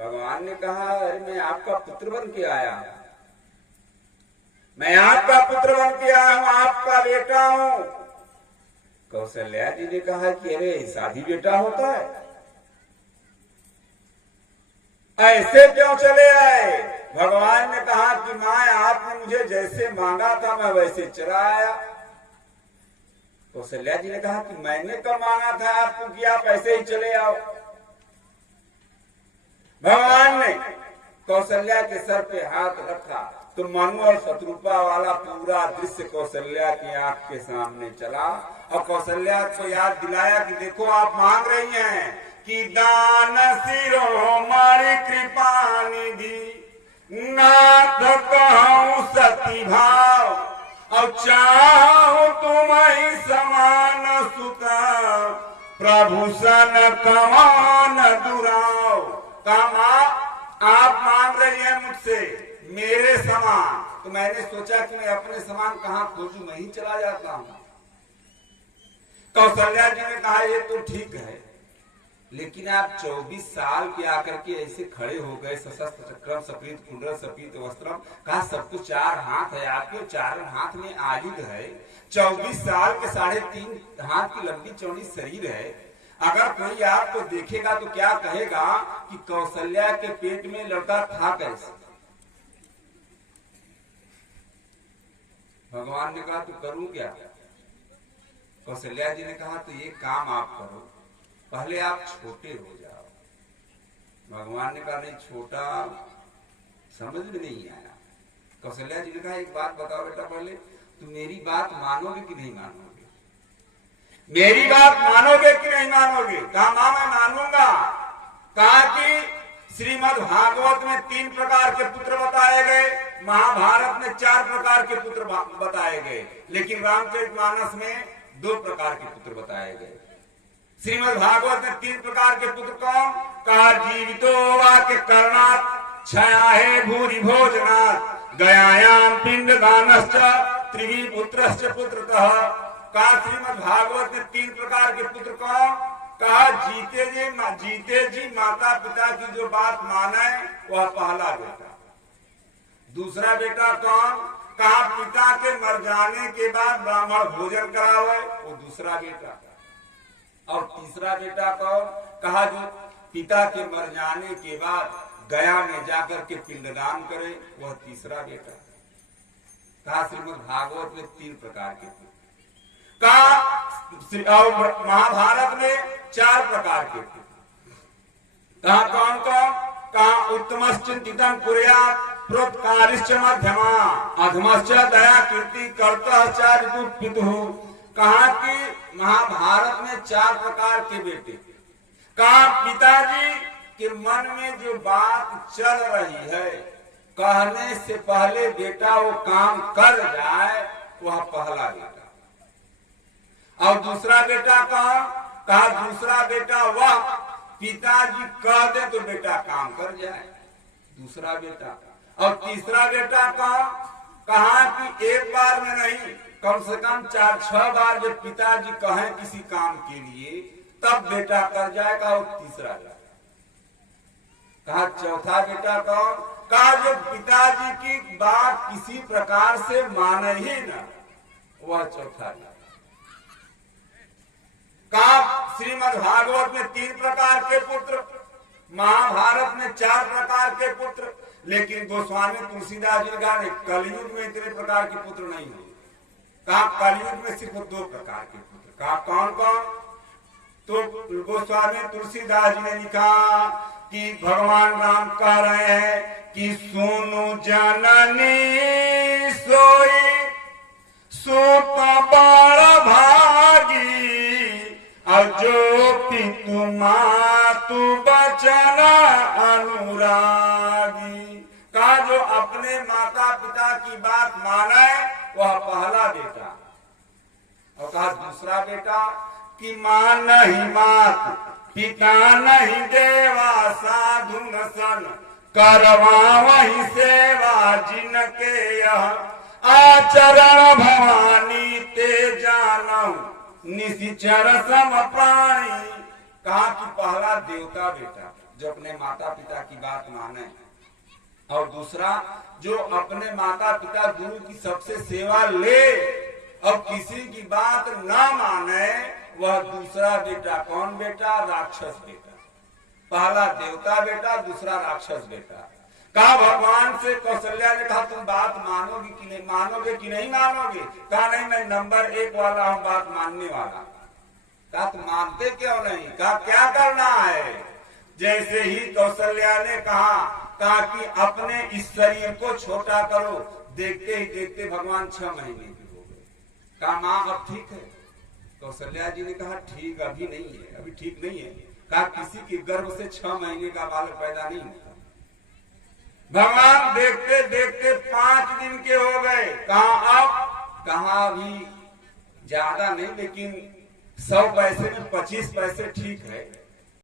भगवान ने कहा, अरे मैं आपका पुत्र बन के आया, मैं आपका पुत्र बन के आया हूं, आपका बेटा हूं। कौशल्या जी ने कहा कि अरे शादी बेटा होता है, ऐसे क्यों चले आए? भगवान ने कहा कि मां, आपने मुझे जैसे मांगा था मैं वैसे चला आया। कौशल्या जी ने कहा कि मैंने कब मांगा था आपको कि आप ऐसे ही चले आओ? भगवान ने कौशल्या के सर पे हाथ रखा तो मनु और शत्रुपा वाला पूरा दृश्य कौशल्या की आंख के सामने चला और कौशल्या को याद दिलाया कि देखो आप मांग रही हैं कि दान शिरोमणि कृपा निधि नाथ कहूं सती भाव और चाहूं तुम ही समान सुता प्रभु सन कमान दुराव। कहा आप मांग रही हैं मुझसे मेरे समान, तो मैंने सोचा कि मैं अपने समान कहां खोजूं, मैं ही चला जाता हूं। कौशल्या जी ने कहा ये तो ठीक है, लेकिन आप 24 साल के आकर के ऐसे खड़े हो गए, सशस्त्र चक्रम सपीत कुंडल सपीत वस्त्रम, कहा सब कुछ 4 हाथ है आपके, 4 हाथ में आयुध है, 24 साल के 3.5 हाथ की लंबी चौड़ी शरीर है। अगर कोई आपको देखेगा तो क्या कहेगा कि कौशल्या के पेट में लड़का था कैसे? भगवान ने कहा तो करूं क्या? कौशल्या जी ने कहा तो ये काम आप करो, पहले आप छोटे हो जाओ। भगवान ने कहा नहीं, छोटा समझ में नहीं आया। कौशल्या जी ने कहा एक बात बताओ बेटा, पहले तुम मेरी बात मानोगे कि नहीं मानोगे? मेरी बात मानोगे कि नहीं मानोगे? कहा मां मैं मानूंगा। कहा कि श्रीमद् भागवत में 3 प्रकार के पुत्र बताए गए, महाभारत में 4 प्रकार के पुत्र बताए गए, लेकिन रामचरितमानस में 2 प्रकार के पुत्र बताए गए। श्रीमद् भागवत में 3 प्रकार के पुत्र कौन? कहा जीवितो वाक्य करणात् छायाहे भूरि भोजनात् गयायाम पिंड दानश्च त्रिवी पुत्रश्च पुत्रतः। कहा श्रीमद् भागवत में 3 प्रकार के पुत्र कौन? कहा जीते जी माता पिता की जो बात माने वह पहला बेटा। दूसरा बेटा कौन? कहा पिता के मर जाने के बाद ब्राह्मण भोजन करावे, वो दूसरा बेटा। और तीसरा बेटा कौन? कहा जो पिता के मर जाने के बाद गया में जाकर के पिंडदान करे, वह तीसरा बेटा। कहा श्रीमद् भागवत में 3 प्रकार के पुत्र। कहा महाभारत में 4 प्रकार के पुत्र। कहा कौन कौन? कहा उत्तमश्चिंतितं कुर्यात् प्रोत्कारिश्च मध्यमा अधमश्च दया कीर्ति कर्तः च ऋतु पितुः। कहा कि महाभारत में 4 प्रकार के बेटे। कहा पिताजी के मन में जो बात चल रही है, कहने से पहले बेटा वो काम कर जाए, वह पहला बेटा। और दूसरा बेटा कौन? कहा दूसरा बेटा वह पिताजी कह दे तो बेटा काम कर जाए, दूसरा बेटा। और तीसरा बेटा कौन? कहा कि एक बार में नहीं, कम से कम 4-6 बार जब पिताजी कहें किसी काम के लिए तब बेटा कर जाएगा, वो तीसरा बेटा। कहा चौथा बेटा कौन? कहा जो पिताजी की बात किसी प्रकार से माने ही ना, वह चौथा बेटा। कहा श्रीमद् भागवत में 3 प्रकार के पुत्र, महाभारत में 4 प्रकार के पुत्र, लेकिन गोस्वामी तुलसीदास जी ने कहा कलयुग में इतने प्रकार के पुत्र नहीं हुए। कहा कलयुग में सिर्फ 2 प्रकार के पुत्र। कहा कौन कौन? तो गोस्वामी तुलसीदास जी ने लिखा कि भगवान राम कह रहे हैं कि सुनु जननी सोई सुत बड़ भागी और जो पितु मातु बचन अनुरागी। कहा जो अपने माता पिता की बात माने वह पहला बेटा। और कहा दूसरा बेटा कि मां नहीं मात पिता नहीं देवा साधु न सन करवा वही सेवा जिनके यह आचरण भवानी ते जानऊ निशिचर सम प्राणी। कहा कि पहला देवता बेटा, जो अपने माता पिता की बात माने, और दूसरा जो अपने माता पिता गुरु की सबसे सेवा ले और किसी की बात ना माने, वह दूसरा बेटा कौन बेटा? राक्षस बेटा। पहला देवता बेटा, दूसरा राक्षस बेटा। कहा भगवान से कौशल्या ने कहा तुम बात मानोगे कि नहीं, मानोगे कि नहीं मानोगे? कहा नहीं, मैं नंबर 1 वाला हूं, बात मानने वाला। कहा तुम मानते क्यों नहीं? कहा क्या करना है? जैसे ही कौशल्या ने कहा कि अपने इस शरीर को छोटा करो, देखते ही देखते भगवान 6 महीने के हो गए। कहा माँ अब ठीक है? कौशल्या जी ने कहा ठीक अभी नहीं है, अभी ठीक नहीं है। कहा किसी के गर्भ से 6 महीने का बालक पैदा नहीं होता। भगवान देखते देखते 5 दिन के हो गए। कहा अब? कहा अभी ज्यादा नहीं, लेकिन 100 पैसे में 25 पैसे ठीक है।